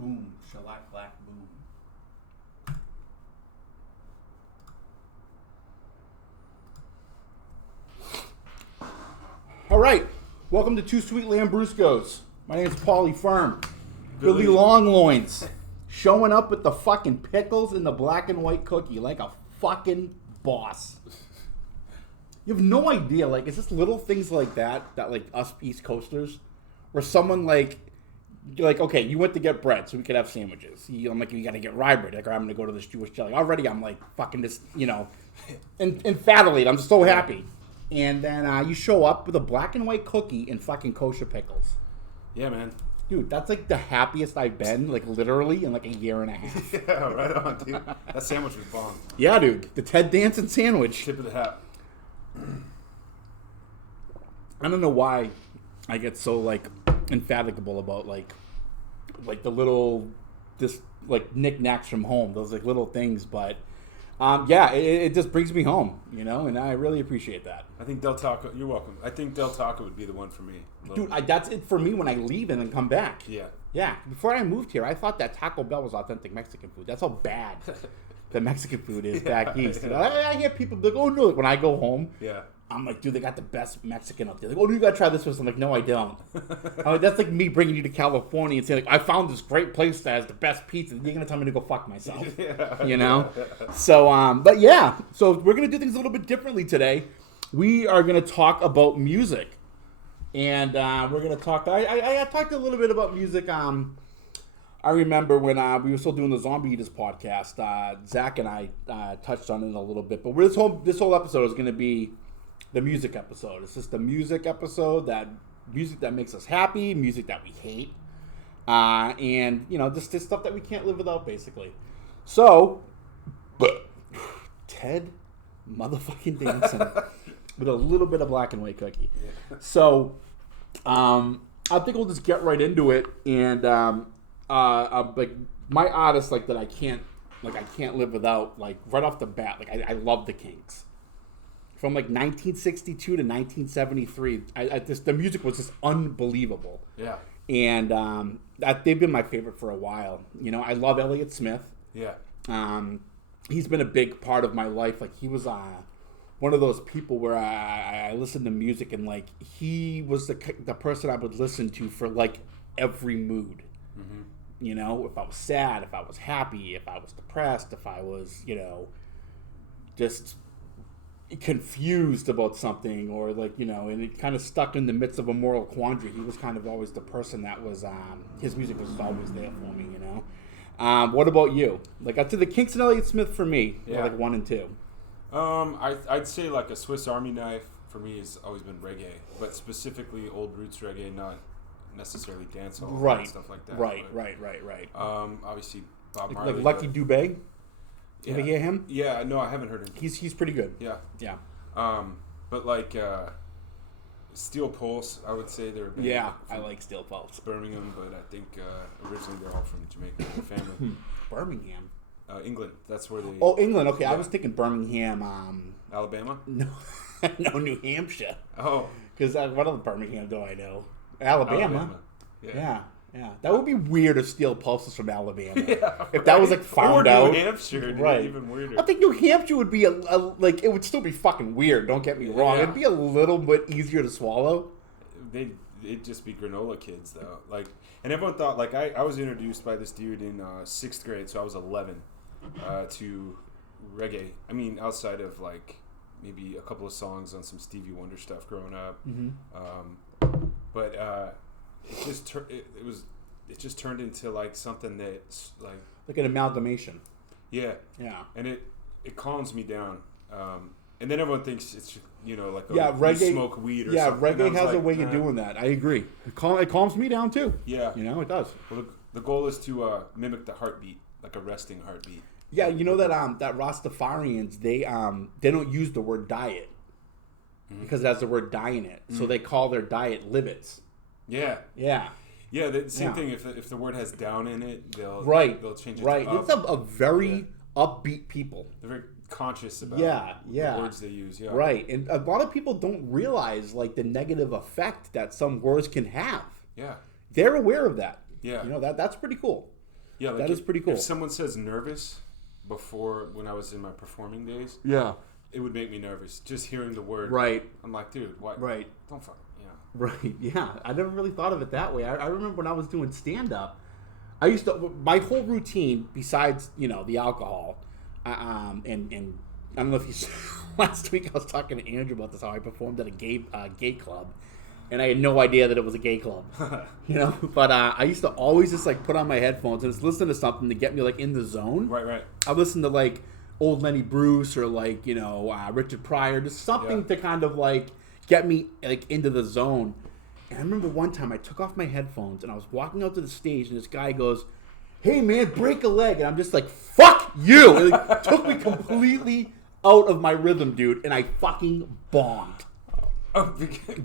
Boom. Shellac black boom. All right. Welcome to Two Sweet Lambruscos. My name's Paulie Firm. Billy Loins. Showing up with the fucking pickles and the black and white cookie like a fucking boss. You have no idea. Like, it's just little things like that like us East Coasters, where someone like, you're like, okay, you went to get bread so we could have sandwiches. I'm like, you got to get rye bread. Like, I'm going to go to this Jewish deli. Already, I'm like, fucking just, infatuated. I'm so happy. And then you show up with a black and white cookie and fucking kosher pickles. Yeah, man. Dude, that's like the happiest I've been, like literally in like a year and a half. Yeah, right on, dude. That sandwich was bomb. Yeah, dude. The Ted Danson sandwich. Tip of the hat. I don't know why I get so like infatigable about like the little like knickknacks from home, those like little things, but it just brings me home, and I really appreciate that. I think Del Taco, you're welcome. I think Del Taco would be the one for me. Dude, that's it for me when I leave and then come back. Yeah. Yeah. Before I moved here, I thought that Taco Bell was authentic Mexican food. That's how bad the Mexican food is back east. Yeah. I hear people be like, oh no, when I go home, yeah. I'm like, dude, they got the best Mexican up there. Like, oh, you gotta try this one. I'm like, no, I don't. I'm like, that's like me bringing you to California and saying, like, I found this great place that has the best pizza. You're gonna tell me to go fuck myself, So, but yeah, so we're gonna do things a little bit differently today. We are gonna talk about music, and we're gonna talk. I talked a little bit about music. I remember when we were still doing the Zombie Eaters podcast. Zach and I touched on it a little bit, but this whole episode is gonna be the music episode. It's just the music episode, music that makes us happy, music that we hate, and just this stuff that we can't live without, basically. So, Ted motherfucking Danson with a little bit of black and white cookie. Yeah. So, I think we'll just get right into it, and like my artists like that I can't live without, like right off the bat, like I love the Kinks. From like 1962 to 1973, the music was just unbelievable. Yeah. And they've been my favorite for a while. I love Elliott Smith. Yeah. He's been a big part of my life. Like, he was one of those people where I listened to music, and like he was the person I would listen to for like every mood. Mm-hmm. If I was sad, if I was happy, if I was depressed, if I was, just confused about something, or like and it kind of stuck in the midst of a moral quandary. He was kind of always the person that was his music was always there for me. What about you? Like, I'd say the Kinks and Elliott Smith for me are like 1 and 2. I'd say like a Swiss Army knife for me has always been reggae, but specifically old roots reggae, not necessarily dancehall and stuff like that. Right. Obviously Bob Marley, like Lucky Dubé. You ever hear him? Yeah, no, I haven't heard him. He's pretty good. Yeah. But like Steel Pulse, I would say they're a band. Yeah, I like Steel Pulse. Birmingham, but I think originally they're all from Jamaica. Their family. Birmingham. England. That's where they. Oh, England. Okay, yeah. I was thinking Birmingham. Alabama. No, no, New Hampshire. Oh, because what other Birmingham do I know? Alabama. Yeah, that would be weird if Steel Pulse was from Alabama. Yeah, if that was like found out. New Hampshire, right? Even weirder. I think New Hampshire would be like, it would still be fucking weird. Don't get me wrong. It'd be a little bit easier to swallow. They'd just be granola kids though. Like, and everyone thought like I was introduced by this dude in 6th grade, so I was 11 to reggae. I mean, outside of like maybe a couple of songs on some Stevie Wonder stuff growing up, but. It just turned into like something that's like an amalgamation. Yeah. And it calms me down. And then everyone thinks it's like reggae, you smoke weed or something. Yeah, reggae has a way of doing that. I agree. It calms me down too. Yeah. It does. Well, the goal is to mimic the heartbeat, like a resting heartbeat. Yeah, that Rastafarians, they don't use the word diet because it has the word die in it. So they call their diet livets. Yeah. Yeah, the same thing. If the word has down in it, they'll change it. Right, to up. It's a very upbeat people. They're very conscious about the words they use. Yeah, right. And a lot of people don't realize like the negative effect that some words can have. Yeah, they're aware of that. Yeah, that's pretty cool. Yeah, like that is pretty cool. If someone says nervous before when I was in my performing days, yeah, it would make me nervous just hearing the word. Right. I'm like, dude, what? Right. Don't fuck. Yeah. Right. Yeah. I never really thought of it that way. I remember when I was doing stand up, I used to my whole routine besides the alcohol, and I don't know if you saw, last week I was talking to Andrew about this how I performed at a gay club. And I had no idea that it was a gay club, But I used to always just like put on my headphones and just listen to something to get me like in the zone. Right. I listen to like old Lenny Bruce or like Richard Pryor, just something to kind of like get me like into the zone. And I remember one time I took off my headphones and I was walking out to the stage and this guy goes, "Hey man, break a leg," and I'm just like, "Fuck you!" It like, took me completely out of my rhythm, dude, and I fucking bombed. Oh,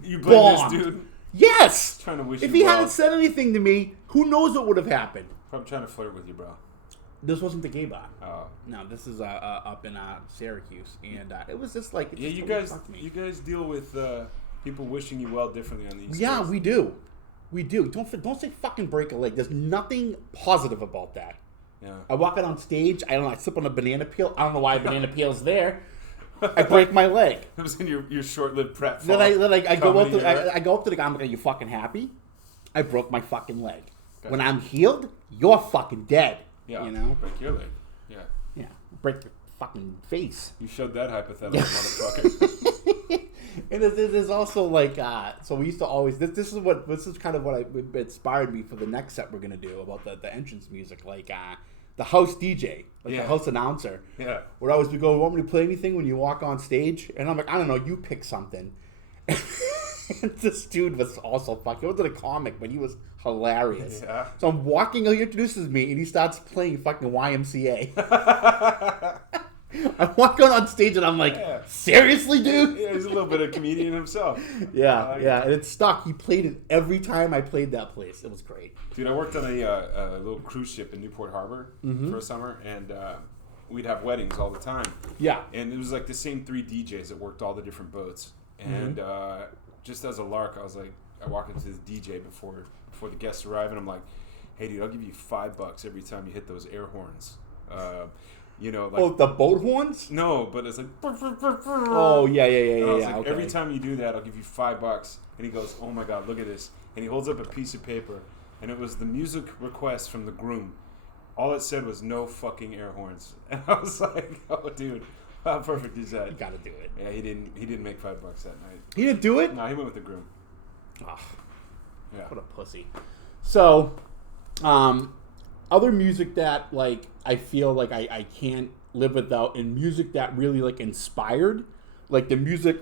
you blame this dude? Yes! Trying to wish if you he well. hadn't said anything to me, who knows what would have happened? I'm trying to flirt with you, bro. This wasn't the gay bar. Oh. No, this is up in Syracuse. And it was just like... Yeah, you guys deal with people wishing you well differently on these Yeah, Coast. we do. We do. Don't say fucking break a leg. There's nothing positive about that. Yeah. I walk out on stage, I slip on a banana peel. I don't know why a banana peel's there. I break my leg. It was in your short-lived prep. Then I go up to the guy. I'm like, "Are you fucking happy?" I broke my fucking leg. Okay. When I'm healed, you're fucking dead. Yeah. Break your leg. Yeah. Yeah. Break your fucking face. You showed that hypothetical motherfucker. And there's also like so we used to always this is kind of what inspired me for the next set we're gonna do about the entrance music, like the house DJ, like the house announcer. Yeah. Would always be going, "Want me to play anything when you walk on stage?" And I'm like, "I don't know, you pick something." And this dude was also fucking, he wasn't a comic, but he was hilarious. Yeah. So I'm walking, he introduces me, and he starts playing fucking YMCA. I walk out on stage and I'm like, "Seriously, dude?" Yeah, he's a little bit of a comedian himself. Yeah, and it stuck. He played it every time I played that place. It was great. Dude, I worked on a little cruise ship in Newport Harbor for a summer, and we'd have weddings all the time. Yeah. And it was like the same 3 DJs that worked all the different boats. And just as a lark, I walk into the DJ before the guests arrive, and I'm like, "Hey, dude, I'll give you $5 every time you hit those air horns." Like, the boat horns? No, but it's like. Oh yeah. Like, every time you do that, I'll give you $5. And he goes, "Oh my God, look at this!" And he holds up a piece of paper, and it was the music request from the groom. All it said was "no fucking air horns," and I was like, "Oh, dude, how perfect is that?" You gotta do it. Yeah, he didn't make $5 that night. He didn't do it? No, he went with the groom. Oh, yeah. What a pussy. So, other music that like I feel like I can't live without, and music that really like inspired, like the music,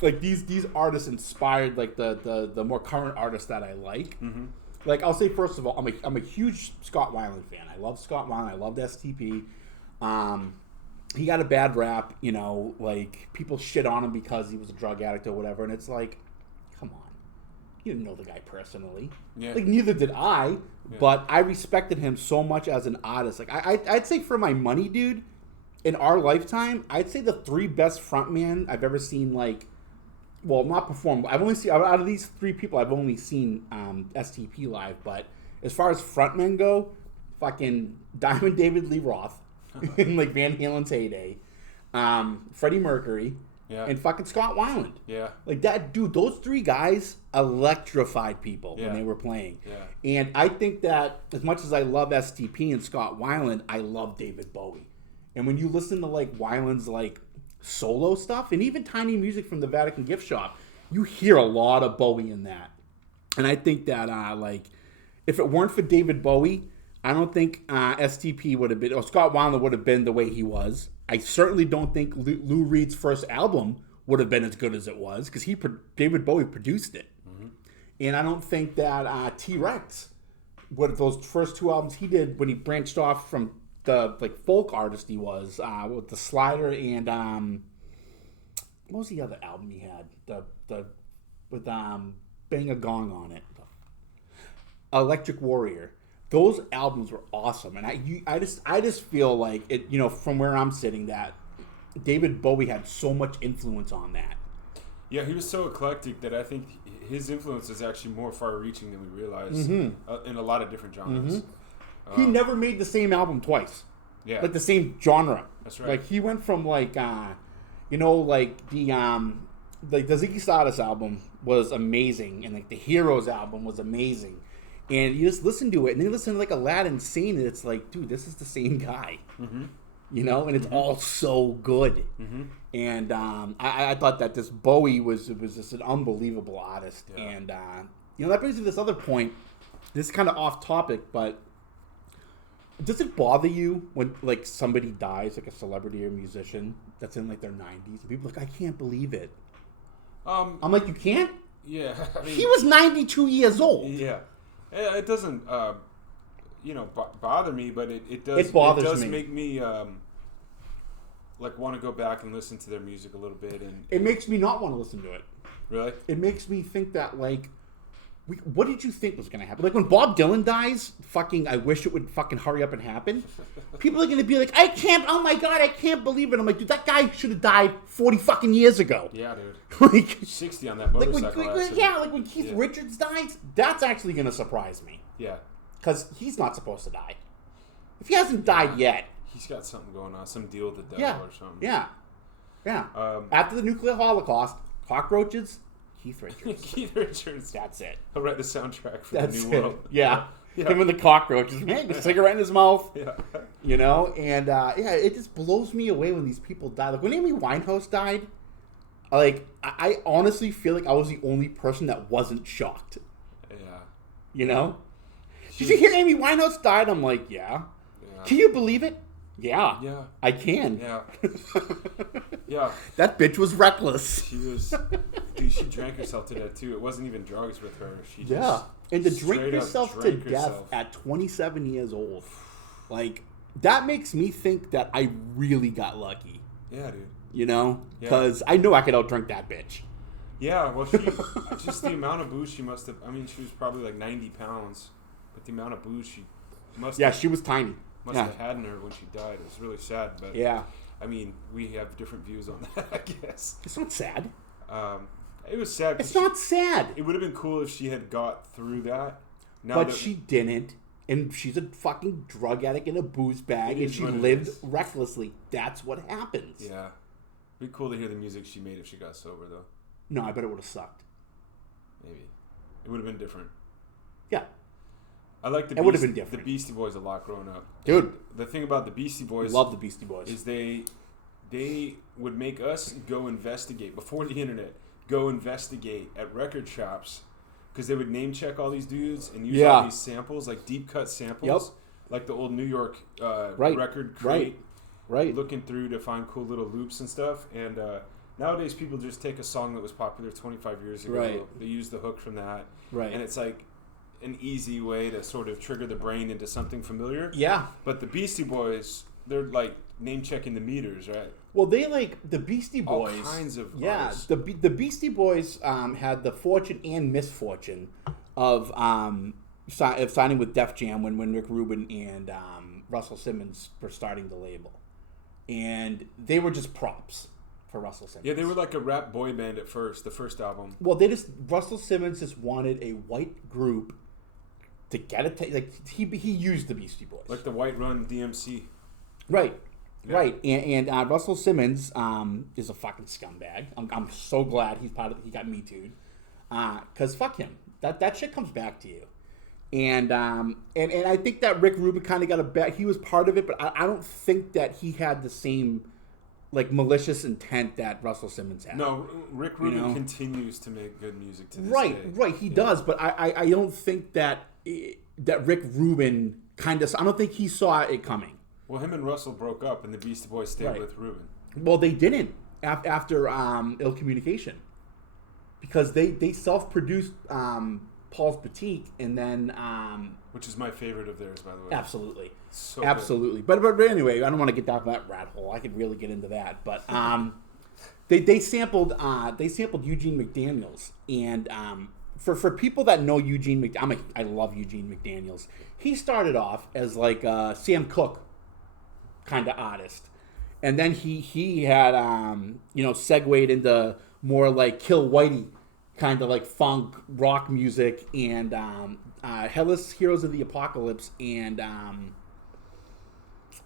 like these artists inspired like the more current artists that I like. Mm-hmm. Like I'll say first of all, I'm a huge Scott Weiland fan. I love Scott Weiland. I loved STP. He got a bad rap, like people shit on him because he was a drug addict or whatever, and it's like, come on, you didn't know the guy personally. Yeah. Like neither did I, but I respected him so much as an artist. Like I'd say for my money, dude, in our lifetime, I'd say the 3 best frontmen I've ever seen, like, well, not perform. I've only seen, out of these 3 people, I've only seen STP live. But as far as frontmen go, fucking Diamond David Lee Roth in like Van Halen's heyday, Freddie Mercury, and fucking Scott Weiland. Yeah. Like that, dude, those 3 guys electrified people when they were playing. Yeah. And I think that as much as I love STP and Scott Weiland, I love David Bowie. And when you listen to like Weiland's like solo stuff and even tiny music from the Vatican Gift Shop, you hear a lot of Bowie in that. And I think that like if it weren't for David Bowie, I don't think STP would have been, or Scott Weiland would have been the way he was. I certainly don't think Lou Reed's first album would have been as good as it was because David Bowie produced it. Mm-hmm. And I don't think that T-Rex, what those first 2 albums he did when he branched off from the like folk artist he was with the Slider and what was the other album he had? The with Bang a Gong on it, Electric Warrior. Those albums were awesome, and I just feel like it. From where I'm sitting, that David Bowie had so much influence on that. Yeah, he was so eclectic that I think his influence is actually more far-reaching than we realize in a lot of different genres. He never made the same album twice. Yeah. Like the same genre. That's right. Like he went from like like the Ziggy Stardust album was amazing, and like the Heroes album was amazing. And you just listen to it, and then you listen to like Aladdin Sane, and it's like, dude, this is the same guy. Mm-hmm. You know, and it's all so good. Mm-hmm. And I thought that this Bowie was just an unbelievable artist. Yeah. And that brings me to this other point. This is kind of off topic, but does it bother you when like somebody dies, like a celebrity or musician that's in like their 90s, and people are like, I can't believe it? I'm like, you can't? Yeah. I mean, he was 92 years old. Yeah. It doesn't, bother me, but it does. It bothers me. It does me. make me like want to go back and listen to their music a little bit, and it makes me not want to listen to it. Really? It makes me think that like, what did you think was going to happen? Like when Bob Dylan dies, I wish it would fucking hurry up and happen. People are going to be like, oh my God, I can't believe it. I'm like, dude, that guy should have died 40 fucking years ago. Yeah, dude. Like 60 on that motorcycle accident. Yeah, like when Keith Richards dies, that's actually going to surprise me. Yeah. Because he's not supposed to die. If he hasn't died yet. He's got something going on, some deal with the devil or something. Yeah. Yeah. After the nuclear holocaust, cockroaches, Keith Richards. Keith Richards. That's it. He'll write the soundtrack for the New World. Yeah. Him and the cockroaches. Man, a cigarette in his mouth. Yeah. You know? And, it just blows me away when these people die. Like, when Amy Winehouse died, like, I honestly feel like I was the only person that wasn't shocked. Yeah. You know? Did you hear Amy Winehouse died? I'm like, yeah. Can you believe it? Yeah. Yeah. I can. Yeah. Yeah. That bitch was reckless. She was... Dude, she drank herself to death, too. It wasn't even drugs with her. She just... Yeah. And to drink yourself to death at 27 years old. Like, that makes me think that I really got lucky. Yeah, dude. You know? Because I know I could outdrink that bitch. Yeah, well, she... just the amount of booze she must have... I mean, she was probably like 90 pounds. But the amount of booze she must have... Yeah, she was tiny. Must have had in her when she died. It was really sad, but I mean, we have different views on that, I guess. It's not sad. It was sad. It's not sad. It would have been cool if she had got through that. But she didn't, and she's a fucking drug addict in a booze bag, and she lived recklessly. That's what happens. Yeah. It'd be cool to hear the music she made if she got sober, though. No, I bet it would have sucked. Maybe. It would have been different. Yeah. I like it would have been different. The Beastie Boys a lot growing up. Dude. The thing about the Beastie Boys... Love the Beastie Boys. ...is they would make us go investigate, before the internet, go investigate at record shops, because they would name check all these dudes and use all these samples, like deep cut samples, like the old New York record crate, looking through to find cool little loops and stuff. And nowadays people just take a song that was popular 25 years ago, they use the hook from that, and it's like an easy way to sort of trigger the brain into something familiar. Yeah. But the Beastie Boys, they're like name checking the meters, right? Well, they like the Beastie Boys. All kinds of artists. The Beastie Boys had the fortune and misfortune of signing with Def Jam when Rick Rubin and Russell Simmons were starting the label, and they were just props for Russell Simmons. Yeah, they were like a rap boy band at first. The first album. Well, Russell Simmons just wanted a white group to get it. Like he used the Beastie Boys, like the White Run DMC. Right. Yeah. Right, and Russell Simmons is a fucking scumbag. I'm so glad he got Me Too'd, because fuck him. That shit comes back to you, and I think that Rick Rubin kind of got a bet. He was part of it, but I don't think that he had the same like malicious intent that Russell Simmons had. No, Rick Rubin continues to make good music to this day. Right, he does, but I don't think that Rick Rubin I don't think he saw it coming. Well, him and Russell broke up, and the Beastie Boys stayed with Rubin. Well, they didn't after Ill Communication, because they self-produced Paul's Boutique, and then which is my favorite of theirs, by the way. Absolutely, so absolutely. But anyway, I don't want to get down that rat hole. I could really get into that, but they sampled Eugene McDaniels, and for people that know Eugene McDaniels, I love Eugene McDaniels. He started off as like a Sam Cooke kind of artist, and then he had segued into more like Kill Whitey kind of like funk rock music, and Hellas Heroes of the Apocalypse, and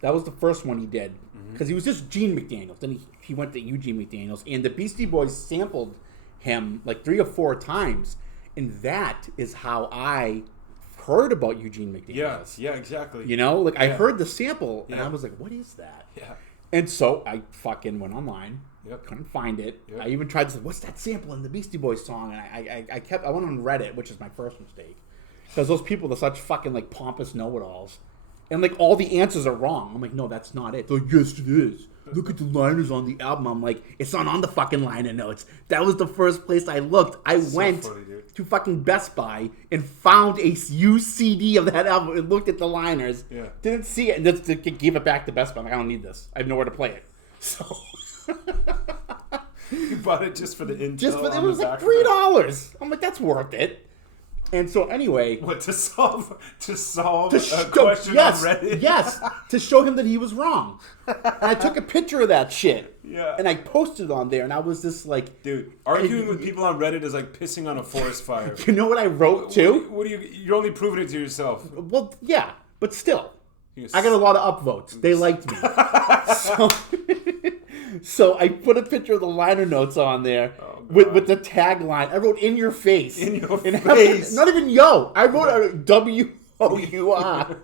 that was the first one he did, because he was just Gene McDaniels. Then he went to Eugene McDaniels, and the Beastie Boys sampled him like 3 or 4 times, and that is how I heard about Eugene McDaniels. Yeah, exactly. You know, like I heard the sample, and I was like, what is that? Yeah. And so I fucking went online. Yep. Couldn't find it. Yep. I even tried to say, what's that sample in the Beastie Boys song? And I went on Reddit, which is my first mistake. Because those people are such fucking like pompous know-it-alls. And like all the answers are wrong. I'm like, no, that's not it. They're like, yes, it is. Look at the liners on the album. I'm like, it's not on the fucking liner notes. That was the first place I looked. I went to fucking Best Buy and found a used CD of that album and looked at the liners. Yeah. Didn't see it and just gave it back to Best Buy. I'm like, I don't need this. I have nowhere to play it. So you bought it just for the intel. It was like $3. I'm like, that's worth it. And so anyway, what to solve a question on Reddit? Yes, to show him that he was wrong. And I took a picture of that shit. Yeah. And I posted it on there, and I was just like, dude, arguing with people on Reddit is like pissing on a forest fire. You know what I wrote too? What do you're only proving it to yourself. Well, yeah, but still, I got a lot of upvotes. They liked me. So I put a picture of the liner notes on there with the tagline. I wrote "in your face." In your face. Not even yo. I wrote a WOUR.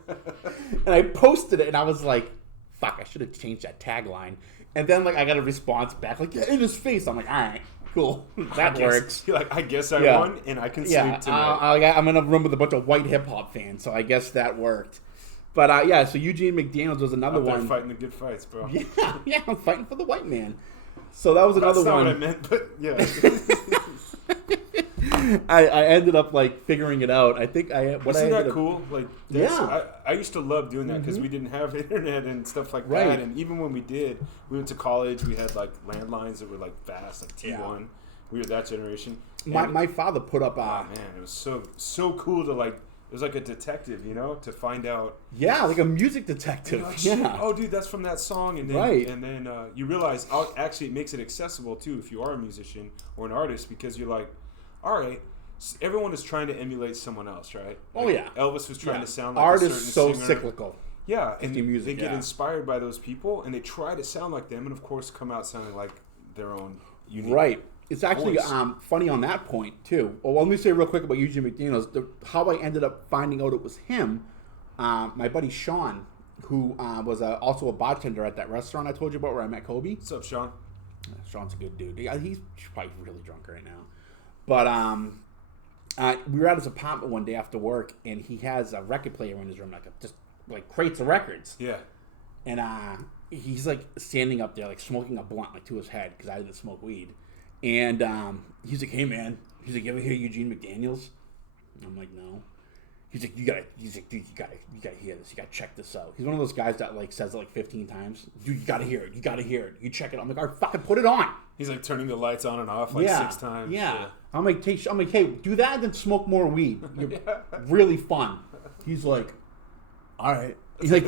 And I posted it, and I was like, "Fuck! I should have changed that tagline." And then like I got a response back like, "Yeah, in his face." I'm like, "All right, cool, that works." You're like, I guess I won, and I can sleep tonight. I'm in a room with a bunch of white hip hop fans, so I guess that worked. But yeah, so Eugene McDaniels was another one. Fighting the good fights, bro. Yeah, I'm fighting for the white man. So that was another one. That's not what I meant, but yeah. I ended up like figuring it out. I think Isn't that cool? Like, yeah, I used to love doing that because we didn't have internet and stuff like that. And even when we did, we went to college. We had like landlines that were like fast, like T1. Yeah. We were that generation. My father put up. Oh man, it was so cool to like. It was like a detective, you know, to find out. Yeah, like a music detective. Like, yeah. Oh, dude, that's from that song, and then and then you realize actually it makes it accessible too if you are a musician or an artist, because you're like, all right, everyone is trying to emulate someone else, right? Oh like yeah. Elvis was trying to sound like art a certain is so singer. cyclical. Yeah, and they get inspired by those people, and they try to sound like them, and of course come out sounding like their own unique. Right. It's actually funny on that point, too. Well, let me say real quick about Eugene McDaniels. How I ended up finding out it was him, my buddy Sean, who was also a bartender at that restaurant I told you about where I met Kobe. What's up, Sean? Sean's a good dude. He's probably really drunk right now. But we were at his apartment one day after work, and he has a record player in his room, just crates of records. Yeah. And he's like standing up there, like smoking a blunt like to his head, because I didn't smoke weed. And he's like, "Hey man," he's like, "You ever hear Eugene McDaniels?" And I'm like, "No." He's like, He's like, "Dude, you gotta hear this. You gotta check this out." He's one of those guys that like says it like 15 times. "Dude, you gotta hear it. You gotta hear it. You check it." I'm like, "All right, fucking put it on." He's like turning the lights on and off like 6 times. Yeah. I'm like, "Hey, do that and then smoke more weed. You're really fun." He's like, "All right." He's like,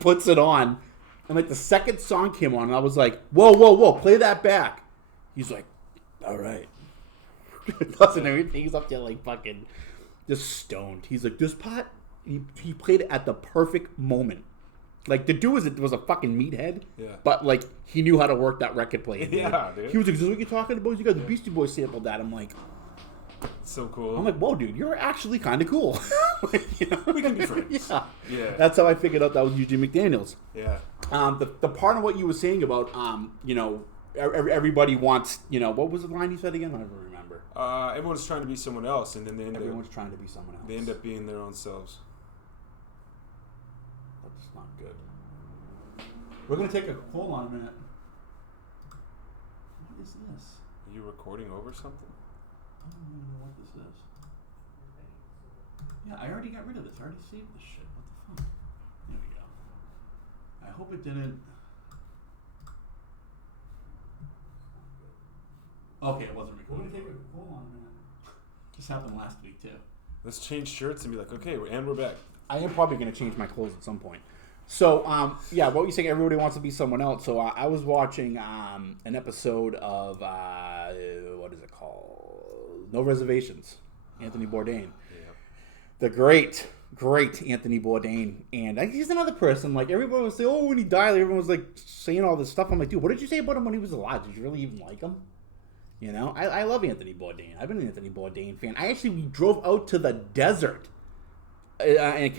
puts it on, and like the second song came on, and I was like, "Whoa, play that back." He's like, "All right." Doesn't everything. He's up there like fucking just stoned. He's like, "This pot," he played it at the perfect moment. Like the dude was a fucking meathead. Yeah. But like he knew how to work that record player. Yeah, dude. He was like, "Is this what you're talking about? You got the Beastie Boys sampled that." I'm like, so cool. I'm like, "Whoa, dude, you're actually kind of cool." You know? We can be friends. Yeah. That's how I figured out that was Eugene McDaniels. Yeah. The part of what you were saying about you know, everybody wants, you know, what was the line you said again? I don't remember. Everyone's trying to be someone else, and then everyone's trying to be someone else. They end up being their own selves. That's not good. We're gonna take a hold on a minute. What is this? Are you recording over something? I don't even know what this is. Yeah, I already got rid of this. I already saved this shit. What the fuck? There we go. I hope it didn't. Okay, it wasn't recording. We're gonna take a hold on a minute. This happened last week too. Let's change shirts and be like, okay, we're back. I am probably gonna change my clothes at some point. So, yeah, what were you saying? Everybody wants to be someone else. So I was watching an episode of what is it called? No Reservations. Anthony Bourdain. Yeah. The great Anthony Bourdain. And he's another person, like, everyone was saying, oh, when he died, everyone was, like, saying all this stuff. I'm like, dude, what did you say about him when he was alive? Did you really even like him? You know? I love Anthony Bourdain. I've been an Anthony Bourdain fan. We drove out to the desert in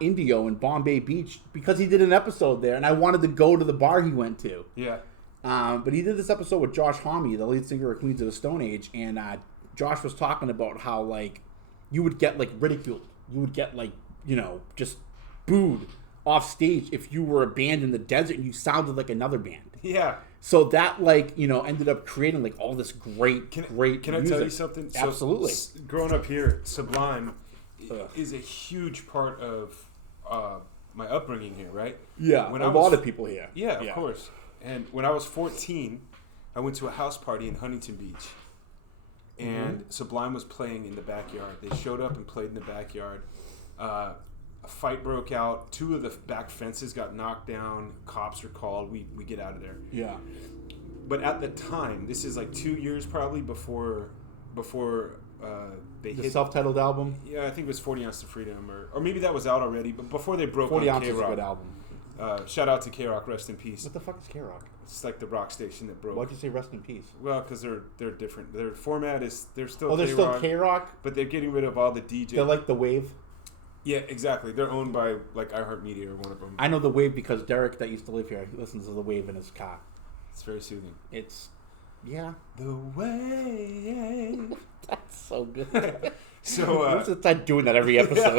Indio in Bombay Beach because he did an episode there, and I wanted to go to the bar he went to. Yeah. But he did this episode with Josh Homme, the lead singer of Queens of the Stone Age, and Josh was talking about how, like, you would get, like, ridiculed. You would get, like, you know, just booed off stage if you were a band in the desert and you sounded like another band. Yeah. So that, like, you know, ended up creating, like, all this great Can music. I tell you something? Absolutely. So, growing up here, Sublime is a huge part of my upbringing here, right? Yeah, a lot of people here. Yeah, of course. And when I was 14, I went to a house party in Huntington Beach. And Sublime was playing in the backyard. They showed up and played in the backyard. A fight broke out. 2 of the back fences got knocked down. Cops were called. We get out of there. Yeah. But at the time, this is like 2 years probably before they The hit self-titled album. Yeah, I think it was 40 Ounce to Freedom, or maybe that was out already. But before they broke 40 on Ounce is a K-Rock. good album. Shout out to K-Rock, rest in peace. What the fuck is K-Rock? It's like the rock station that broke. Why'd you say rest in peace? Well, because they're different. Their format is they're still they're K-Rock, still K-Rock? but they're getting rid of all the DJ. They're like The Wave? Yeah, exactly. They're owned by like iHeartMedia or one of them. I know The Wave because Derek, that used to live here, he listens to The Wave in his car. It's very soothing. It's, yeah. The Wave. That's so good. So I'm just start doing that every episode.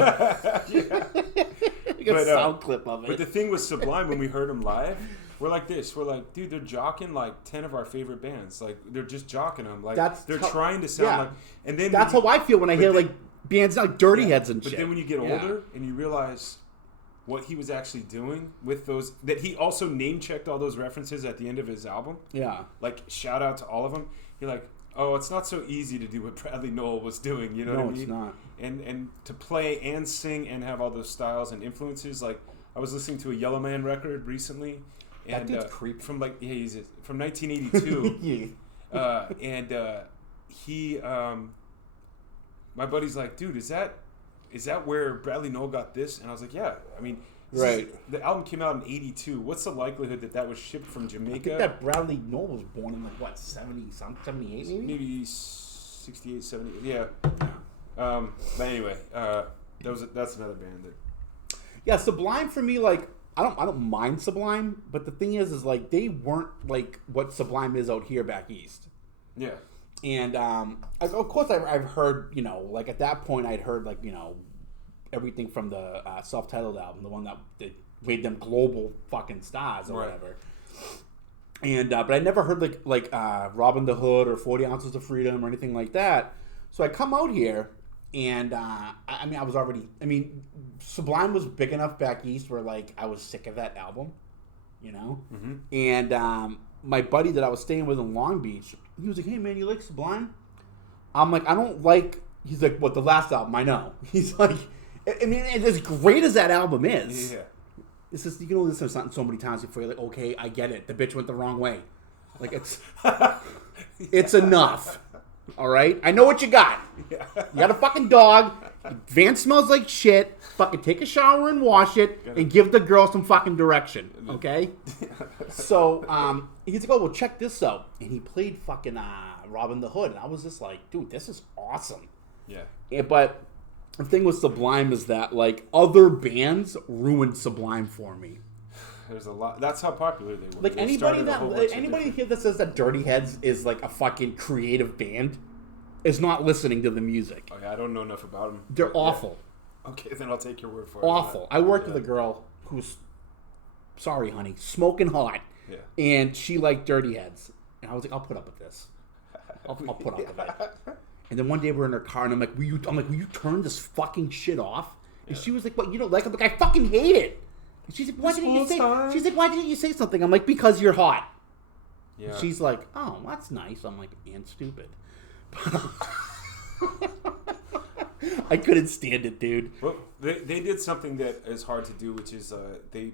Yeah. You got a sound clip of it. But the thing with Sublime, when we heard them live, we're like this. We're like, dude, they're jocking like 10 of our favorite bands. Like, they're just jocking them. Like, they're trying to sound like... And then that's how I feel when I hear, like, bands like Dirty Heads and shit. But then when you get older and you realize what he was actually doing with those... That he also name-checked all those references at the end of his album. Yeah. Like, shout out to all of them. You're like... Oh, it's not so easy to do what Bradley Nowell was doing, you know what I mean? No, it's not. And to play and sing and have all those styles and influences. Like, I was listening to a Yellow Man record recently. And, that dude's creepy. From, like, yeah, he's from 1982. Yeah. He, my buddy's like, dude, is that where Bradley Nowell got this? And I was like, yeah. I mean... Right. The album came out in 82. What's the likelihood that was shipped from Jamaica? I think that Bradley Nowell was born in, like, what, 70-something? 78 maybe? Maybe 68, 70. Yeah. But anyway, that's another band that... Yeah, Sublime for me, like, I don't mind Sublime, but the thing is like, they weren't, like, what Sublime is out here back east. Yeah. And, of course, I've heard, you know, like, at that point, I'd heard, like, you know, everything from the self-titled album, the one that made them global fucking stars or whatever. And but I never heard like Robin the Hood or 40 Ounces of Freedom or anything like that. So I come out here, and Sublime was big enough back east where, like, I was sick of that album, you know. Mm-hmm. And my buddy that I was staying with in Long Beach, he was like, "Hey man, you like Sublime?" I'm like, "I don't like." He's like, "What, the last album?" I know. He's like. I mean, as great as that album is, it's just, you can only listen to something so many times before you're like, okay, I get it. The bitch went the wrong way. Like, it's enough. All right? I know what you got. You got a fucking dog. Van smells like shit. Fucking take a shower and wash it and give the girl some fucking direction. Okay? So, he's like, oh, well, check this out. And he played fucking Robin the Hood. And I was just like, dude, this is awesome. Yeah. But... the thing with Sublime is that, like, other bands ruined Sublime for me. There's a lot. That's how popular they were. Like, anybody here that says that Dirty Heads is, like, a fucking creative band is not listening to the music. Oh, yeah, I don't know enough about them. They're awful. Yeah. Okay, then I'll take your word for it. Awful. I worked with a girl who's, sorry, honey, smoking hot. Yeah. And she liked Dirty Heads. And I was like, I'll put up with this. I'll put up with it. And then one day we're in her car, and I'm like, will you turn this fucking shit off? And she was like, what, you don't like it? I'm like, I fucking hate it. And she's like, why didn't you say something? I'm like, because you're hot. Yeah. And she's like, oh, that's nice. I'm like, and stupid. I couldn't stand it, dude. Well, they did something that is hard to do, which is they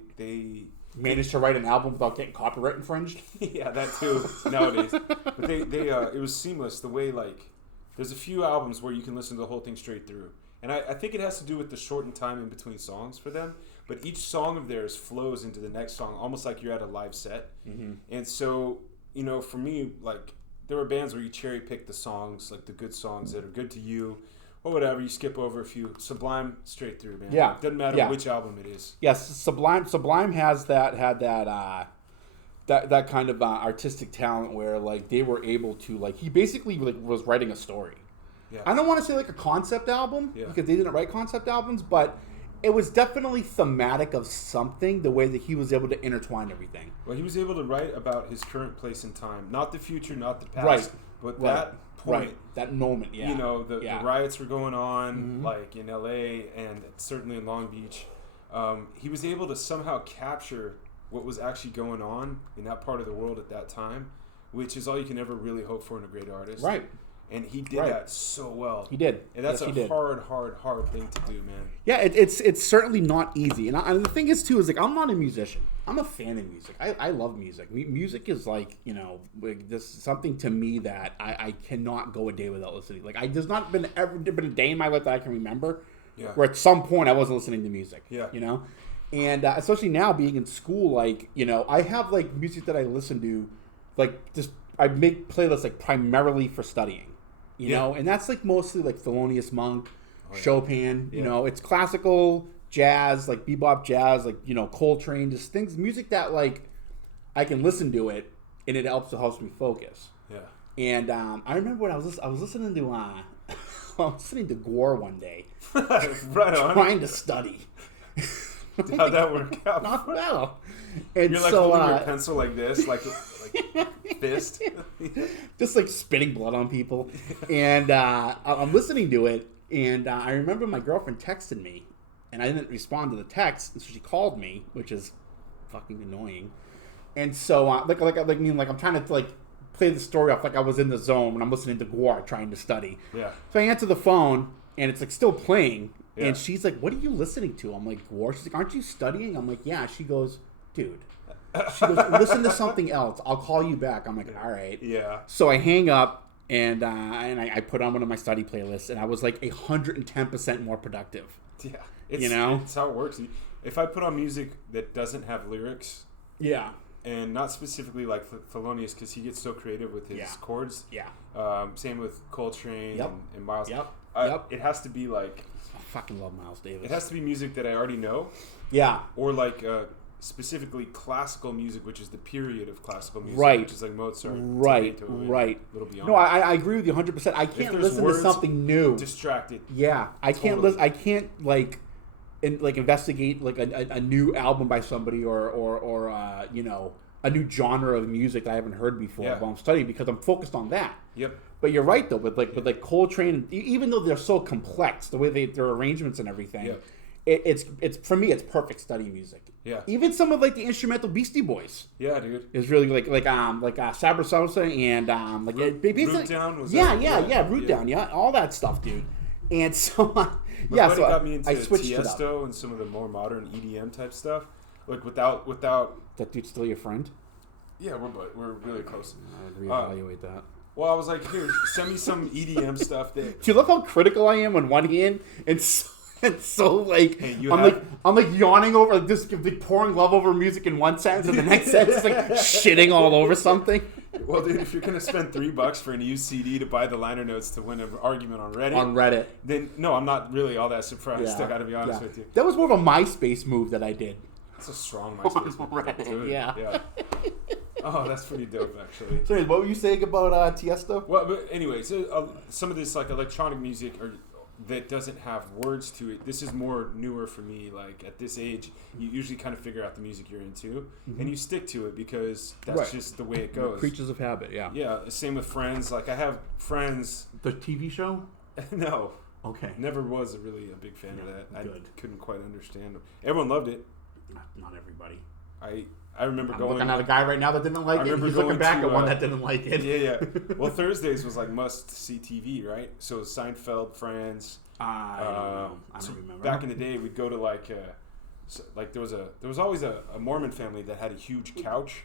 managed to write an album without getting copyright infringed. Yeah, that too, nowadays. But they it was seamless, the way, like, there's a few albums where you can listen to the whole thing straight through. And I think it has to do with the shortened time in between songs for them. But each song of theirs flows into the next song, almost like you're at a live set. Mm-hmm. And so, you know, for me, like, there were bands where you cherry pick the songs, like the good songs that are good to you, or whatever. You skip over a few. Sublime, straight through, man. Yeah. Doesn't matter which album it is. Yes, Sublime had that kind of artistic talent where, like, they were able to, like, he basically, like, was writing a story. Yeah. I don't want to say like a concept album because they didn't write concept albums, but it was definitely thematic of something, the way that he was able to intertwine everything. Well, he was able to write about his current place in time, not the future, not the past, but that point. That moment, You know, the riots were going on, like in LA and certainly in Long Beach. He was able to somehow capture what was actually going on in that part of the world at that time, which is all you can ever really hope for in a great artist. Right. And he did that so well. He did. And that's a hard thing to do, man. Yeah, it's certainly not easy. And the thing is, too, is like, I'm not a musician. I'm a fan of music. I love music. Music is like, you know, like this something to me that I cannot go a day without listening. Like, there's not been a day in my life that I can remember where at some point I wasn't listening to music. Yeah. You know? And especially now being in school, like, you know, I have like music that I listen to, like, just I make playlists like primarily for studying. You know, and that's like mostly like Thelonious Monk, Chopin, you know, it's classical jazz, like bebop jazz, like, you know, Coltrane, just music that like I can listen to it and it helps me focus. Yeah. And I remember when I was listening to I was listening to Gore one day. Right on. Trying to study. How'd that work out? Not well. And you're like holding your pencil like this, like fist. Just like spitting blood on people. And I'm listening to it, and I remember my girlfriend texted me, and I didn't respond to the text, and so she called me, which is fucking annoying. And so, I'm trying to like play the story off like I was in the zone when I'm listening to Gore trying to study. Yeah. So I answer the phone, and it's like still playing, and she's like, "What are you listening to?" I'm like, "Gore." She's like, "Aren't you studying?" I'm like, "Yeah." She goes, "Dude." She goes, "Listen to something else. I'll call you back." I'm like, "All right." Yeah. So I hang up and I put on one of my study playlists, and I was like 110% more productive. Yeah. It's how it works. If I put on music that doesn't have lyrics, and not specifically like Thelonious, because he gets so creative with his chords. Yeah. Same with Coltrane and Miles. Yep. It has to be like, I fucking love Miles Davis. It has to be music that I already know. Yeah. Or like specifically classical music, which is the period of classical music, which is like Mozart, right, little beyond. No, I agree with you 100%. I can't listen to something new. Distracted. Yeah, I can't listen. I can't like investigate like a new album by somebody or you know, a new genre of music that I haven't heard before while I'm studying, because I'm focused on that. Yep. But you're right though, with like Coltrane, even though they're so complex, the way their arrangements and everything. Yep. It's for me, it's perfect study music. Yeah. Even some of like the instrumental Beastie Boys. Yeah, dude. Is really like Sabra Salsa and Root Down was Root Down, all that stuff, dude. And so so got me into Tiesto and some of the more modern EDM type stuff. Like without that dude's still your friend? Yeah, we're really close. I'd reevaluate that. Well, I was like, here, send me some EDM stuff. Do you look how critical I am on one hand and so like I'm like yawning over, like just like pouring love over music in one sentence, and the next sentence like shitting all over something. Well, dude, if you're gonna spend $3 for a used CD to buy the liner notes to win an argument on Reddit, then no, I'm not really all that surprised. I got to be honest with you. That was more of a MySpace move that I did. That's a strong MySpace move. Reddit, yeah. Oh, that's pretty dope, actually. Sorry, what were you saying about Tiesto? Well, but anyway, so some of this like electronic music that doesn't have words to it. This is more newer for me. Like at this age, you usually kind of figure out the music you're into, and you stick to it because that's just the way it goes. Creatures of habit, yeah. Yeah, same with Friends. Like I have Friends. The TV show? No. Okay. Never was really a big fan of that. I couldn't quite understand it. Everyone loved it. Not everybody. I remember going. I'm looking at a guy right now that didn't like it. He's looking back at one that didn't like it. Yeah. Well, Thursdays was like must-see TV, right? So Seinfeld, Friends. I don't remember. Back in the day, we'd go to like there was always a Mormon family that had a huge couch.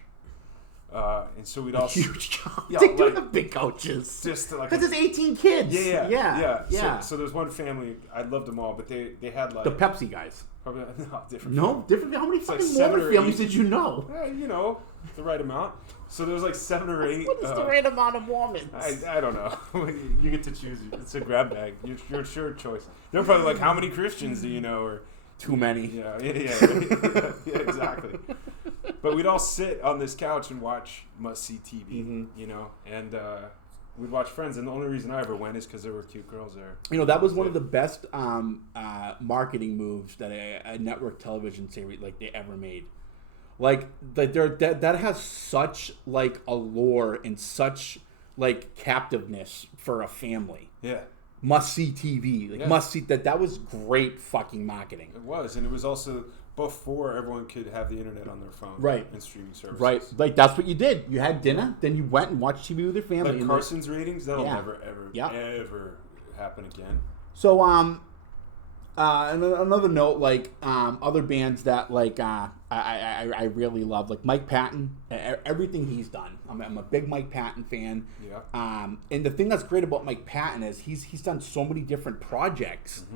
And so we'd all huge couch. Yeah, They do like, have big couches. Just like because it's 18 kids. Yeah. So there's one family. I loved them all, but they had like the Pepsi guys. Probably no different. No, different. How many it's fucking like Mormon families did you know? You know, the right amount. So there was like 7 or 8. What is the right amount of Mormons? I don't know. You get to choose. It's a grab bag. Your sure choice. They're probably like, how many Christians do you know? Or too many. Yeah, exactly. But we'd all sit on this couch and watch must-see TV, you know, and we'd watch Friends, and the only reason I ever went is because there were cute girls there. You know, that was one of the best marketing moves that a network television series like they ever made. Like that has such like allure and such like captiveness for a family. Yeah. Must see TV, like must see that was great fucking marketing. It was, and it was also before everyone could have the internet on their phone, right? And streaming services, right? Like that's what you did. You had dinner, then you went and watched TV with your family. Like Carson's ratings, that'll never ever happen again. So another note, like other bands that like I really love, like Mike Patton, everything he's done. I'm a big Mike Patton fan. Yeah. And the thing that's great about Mike Patton is he's done so many different projects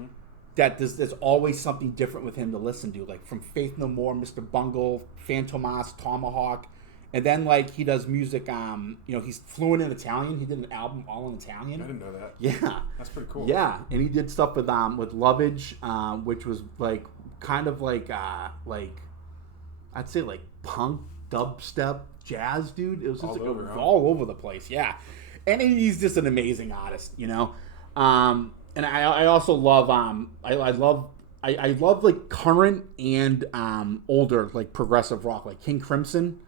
that there's always something different with him to listen to. Like from Faith No More, Mr. Bungle, Fantomas, Tomahawk, and then like he does music. You know, he's fluent in Italian. He did an album all in Italian. I didn't know that. Yeah, that's pretty cool. Yeah, and he did stuff with Lovage, which was like kind of like I'd say like punk, dubstep, jazz, dude. It was just all over the place. Yeah, and he's just an amazing artist, you know. And I also love I love like current and older like progressive rock, like King Crimson.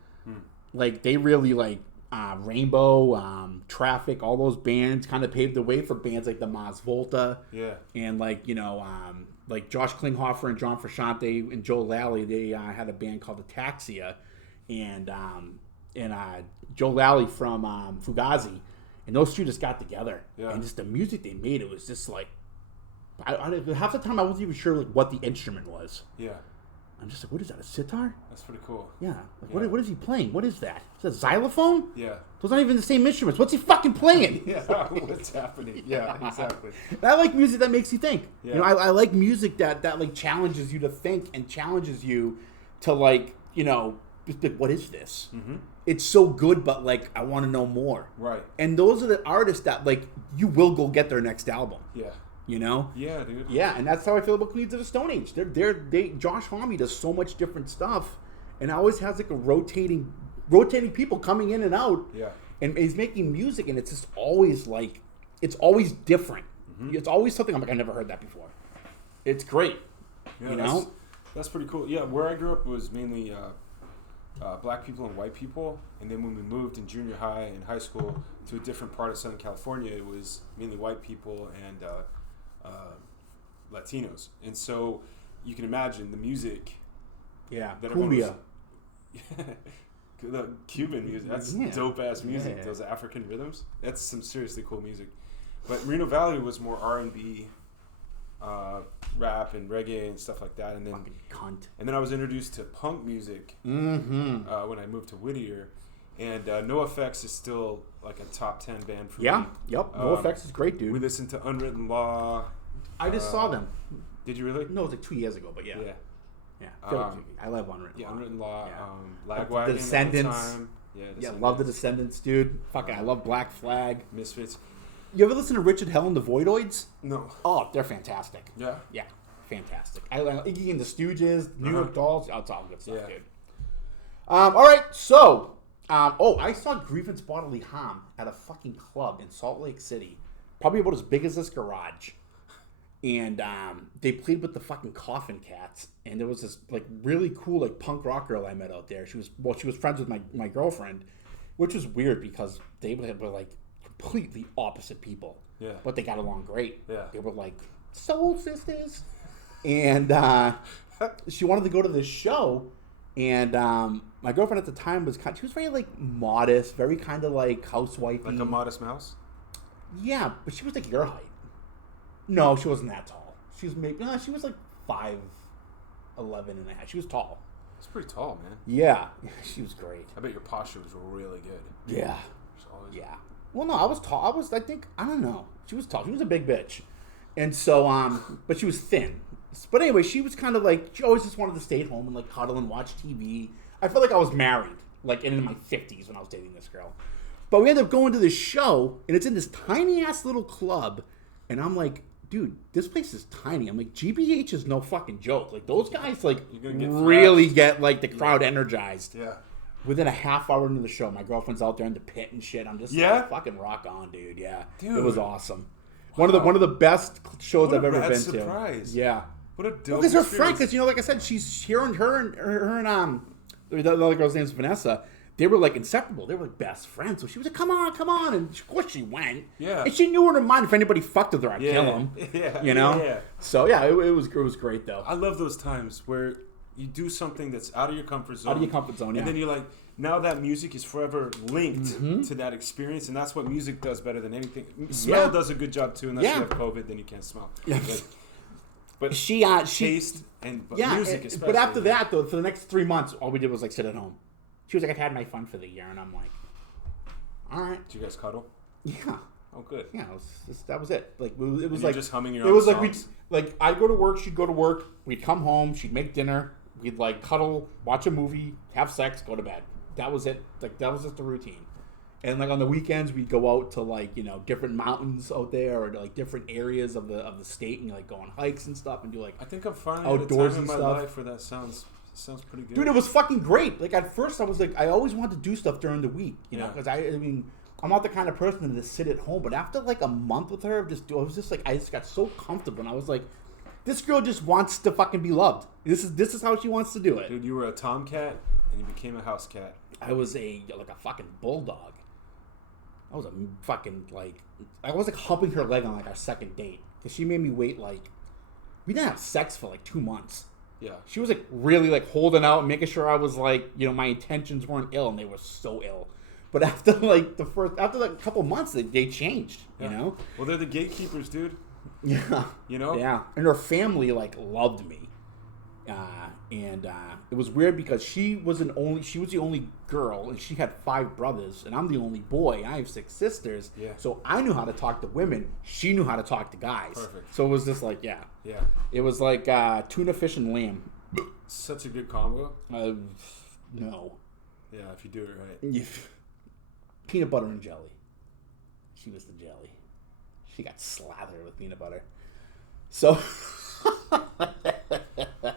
Like they really like Rainbow, Traffic, all those bands kind of paved the way for bands like the Mars Volta. Yeah. And like, you know, like Josh Klinghoffer and John Frusciante and Joe Lally, they had a band called Ataxia, and Joe Lally from Fugazi, and those two just got together. Yeah. And just the music they made, it was just like, half the time I wasn't even sure like what the instrument was. Yeah. I'm just like, what is that, a sitar? That's pretty cool. Yeah. Like, what is he playing? What is that? Is that a xylophone? Yeah. Those aren't even the same instruments. What's he fucking playing? Yeah, what's happening? Yeah, exactly. I like music that makes you think. Yeah. You know, I like music that like challenges you to think and challenges you to like, you know, just like, what is this? Mm-hmm. It's so good, but like, I want to know more. Right. And those are the artists that like, you will go get their next album. Yeah. You know? Yeah, dude. Yeah, and that's how I feel about Queens of the Stone Age. Josh Homme does so much different stuff, and always has like a rotating people coming in and out. Yeah. And he's making music, and it's just always like, it's always different. Mm-hmm. It's always something I'm like, I never heard that before. It's great. Yeah, you know? That's pretty cool. Yeah, where I grew up was mainly black people and white people, and then when we moved in junior high and high school to a different part of Southern California, it was mainly white people and Latinos, and so you can imagine the music. Yeah, that cumbia. The Cuban music. That's dope ass music. Yeah. Those African rhythms. That's some seriously cool music. But Reno Valley was more R&B, rap and reggae and stuff like that. And then fucking cunt. And then I was introduced to punk music when I moved to Whittier. And NoFX is still like a top 10 band for me. Yeah, yep. NoFX is great, dude. We listened to Unwritten Law. I just saw them. Did you really? No, it was like 2 years ago, but yeah. I love Unwritten Law. Yeah, Unwritten Law. Lagwagon. The Descendants. Love the Descendants, dude. Fucking, I love Black Flag. Misfits. You ever listen to Richard Hell and the Voidoids? No. Oh, they're fantastic. Yeah. Yeah, fantastic. I like Iggy and the Stooges, New York Dolls. Oh, it's all good stuff, dude. All right, so... I saw Grievance Bodily Harm at a fucking club in Salt Lake City. Probably about as big as this garage. And they played with the fucking Coffin Cats. And there was this like really cool like punk rock girl I met out there. She was friends with my girlfriend, which was weird because they were like completely opposite people. Yeah. But they got along great. Yeah. They were like soul sisters. And she wanted to go to this show. And my girlfriend at the time she was very like modest, very kind of like housewifey. Like a modest mouse? Yeah, but she was like your height. No, she wasn't that tall. She was she was like 5'11" and a half. She was tall. It's pretty tall, man. Yeah, she was great. I bet your posture was really good. Yeah. Yeah. Well, no, I was tall. I don't know. She was tall. She was a big bitch. And so, but she was thin. But anyway, she was kind of like, she always just wanted to stay at home and like cuddle and watch TV. I felt like I was married, like in my 50s when I was dating this girl. But we ended up going to this show, and it's in this tiny ass little club. And I'm like, dude, this place is tiny. I'm like, GBH is no fucking joke. Like, those guys, like, really get, like, the crowd energized. Yeah. Within a half hour into the show, my girlfriend's out there in the pit and shit. I'm just like, fucking rock on, dude. Yeah. Dude. It was awesome. Wow. One of the best shows I've ever been surprise. To. Yeah. What a dope because her friend, because, you know, like I said, she's her and the other girl's name's Vanessa. They were like inseparable. They were like best friends. So she was like, come on. And of course she went. Yeah. And she knew in her mind if anybody fucked with her, I'd kill him. Yeah. You know? Yeah. So yeah, it was great though. I love those times where you do something that's out of your comfort zone. Yeah. And then you're like, now that music is forever linked to that experience. And that's what music does better than anything. Smell does a good job too. Unless you have COVID, then you can't smell. Yeah. But she taste and music especially. But after that though, for the next 3 months, all we did was like sit at home. She was like, I've had my fun for the year, and I'm like, all right. Did you guys cuddle? Yeah. Oh, good. Yeah, that was it. Like it was like just humming your own songs? Like I'd go to work, she'd go to work, we'd come home, she'd make dinner, we'd like cuddle, watch a movie, have sex, go to bed. That was it. Like that was just the routine. And like on the weekends, we'd go out to like, you know, different mountains out there or like different areas of the state and like go on hikes and stuff and do like I think I'm finally outdoorsy at a time in my stuff. life where that sounds pretty good. Dude, it was fucking great. Like at first I was like, I always wanted to do stuff during the week, you know, because I mean, I'm not the kind of person to just sit at home. But after like a month with her, I was just like, I just got so comfortable, and I was like, this girl just wants to fucking be loved. This is how she wants to do it. Dude, you were a tomcat and you became a house cat. I was a fucking bulldog. I was a fucking I was like humping her leg on like our second date because she made me wait like we didn't have sex for like 2 months. Yeah. She was like really like holding out and making sure I was like, you know, my intentions weren't ill, and they were so ill. But after like a couple months, they changed, you know? Well, they're the gatekeepers, dude. Yeah. You know? Yeah. And her family like loved me. And it was weird because she was the only girl, and she had 5 brothers, and I'm the only boy. I have 6 sisters. Yeah. So I knew how to talk to women. She knew how to talk to guys. Perfect. So it was just like, yeah. Yeah. It was like tuna, fish, and lamb. Such a good combo. No. Yeah, if you do it right. Peanut butter and jelly. She was the jelly. She got slathered with peanut butter. So...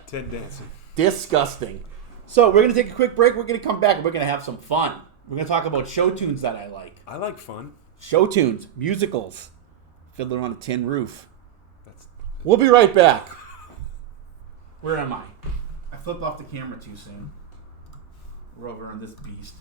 Ted dancing. Disgusting. So we're going to take a quick break. We're going to come back and we're going to have some fun. We're going to talk about show tunes that I like. I like fun. Show tunes, musicals, Fiddler on a Tin Roof. We'll be right back. Where am I? I flipped off the camera too soon. We're over on this beast.